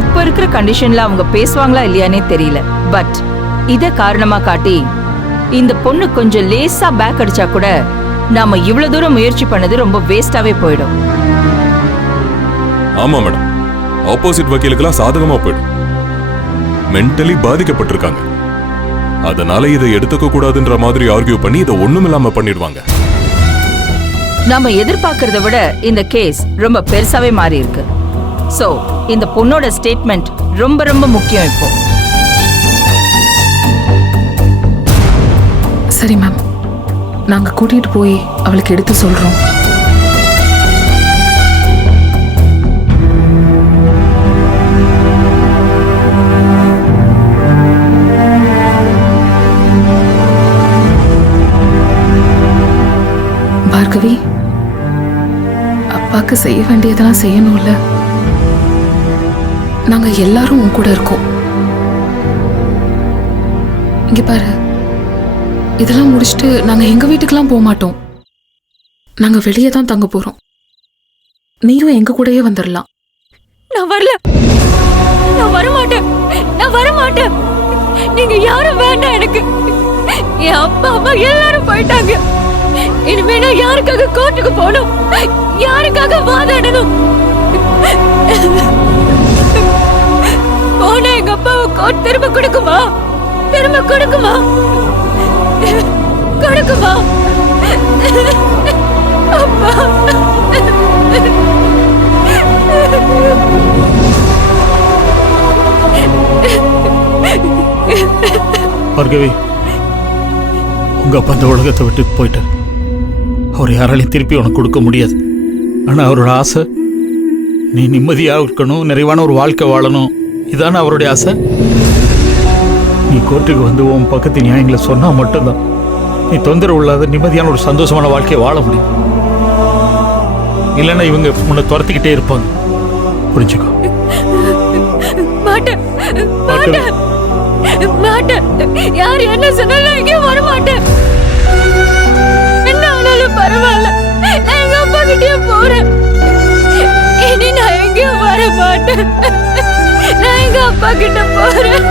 இப்ப இருக்கிற கண்டிஷன்ல அவங்க பேசுவாங்களா இல்லையானே தெரியல. பட் இத காரணமா காட்டி இந்த பொண்ணு கொஞ்சம் லேசா பேக் அடிச்சா கூட நாம இவ்வளவு தூரம் முயற்சி பண்ணது ரொம்ப வேஸ்டாவே போயிடும். ஆமா மேடம், ஆப்போசிட் வக்கீலுக்கெல்லாம் சாதகமா போயிடும். மென்டலி பாதிக்கப்பட்டிருக்காங்க. அதனால இதை எடுத்துக்க கூடாதுன்ற மாதிரி ஆர்கியூ பண்ணி இதை ஒண்ணுமில்லாம பண்ணிடுவாங்க. நாம எதிர்பார்க்கறத விட இந்த கேஸ் ரொம்ப பெருசாவே மாறி இருக்கு. சோ இந்த பொண்ணோட ஸ்டேட்மெண்ட் ரொம்ப ரொம்ப முக்கியம் இப்போ. சரி மேம், நாங்க கூட்டிட்டு போய் அவளுக்கு எடுத்து சொல்றோம். பார்கவி, அப்பாக்கு செய்ய வேண்டியதெல்லாம் செய்யணும்ல. நாங்க எல்லாரும் உன் கூட இருக்கோம். இங்க பாரு, இதெல்லாம் முடிச்சுட்டு நாங்க எங்க வீட்டுக்கெல்லாம் போக மாட்டோம். நாங்க வெளியே தான் தங்க போறோம். நீயும் எங்க கூடயே வந்துடலாம். நான் வரல, நான் வரமாட்டேன், நான் வரமாட்டேன். நீங்க யாரும் வேண்டாம் எனக்கு. என் அப்பா அம்மா எல்லாரும் போயிட்டாங்க. இனிமே நான் யாருக்காக கோர்ட்டுக்கு போகணும், யாருக்காக வாதாடணும்? போனா எங்க அப்பாவை கோர்ட் திரும்ப கொடுக்குமா? திரும்ப கொடுக்குமா? கொடுக்குமா? அப்பா, பார்கவி, உங்க அப்பா அந்த உலகத்தை விட்டு போயிட்டார். அவர் யாராலையும் திருப்பி உனக்கு கொடுக்க முடியாது. ஆனா அவரோட ஆசை நீ நிம்மதியா இருக்கணும், நிறைவான ஒரு வாழ்க்கை வாழணும். இதான அவருடைய ஆசை. நீ கோர்ட்டுக்கு வந்து உன் பக்கத்து நியாயங்களை சொன்னா மட்டும்தான் நீ தொந்தரவு இல்லாத நிம்மதியான ஒரு சந்தோஷமான வாழ்க்கையை வாழ முடியும். இல்லைன்னா இவங்க உன்னை துரத்திக்கிட்டே இருப்பாங்க. புரிஞ்சுக்கோ. மாட்டேன், மாட்டேன், மாட்டேன். யார் என்ன சொன்னாலும் எங்கேயும் வர மாட்டேன். என்ன ஆனாலும் பரவாயில்ல, நான் எங்க அப்பா கிட்டே போறேன். இனி நான் எங்கேயும் வர மாட்டேன். நான் எங்க அப்பா கிட்ட போறேன்.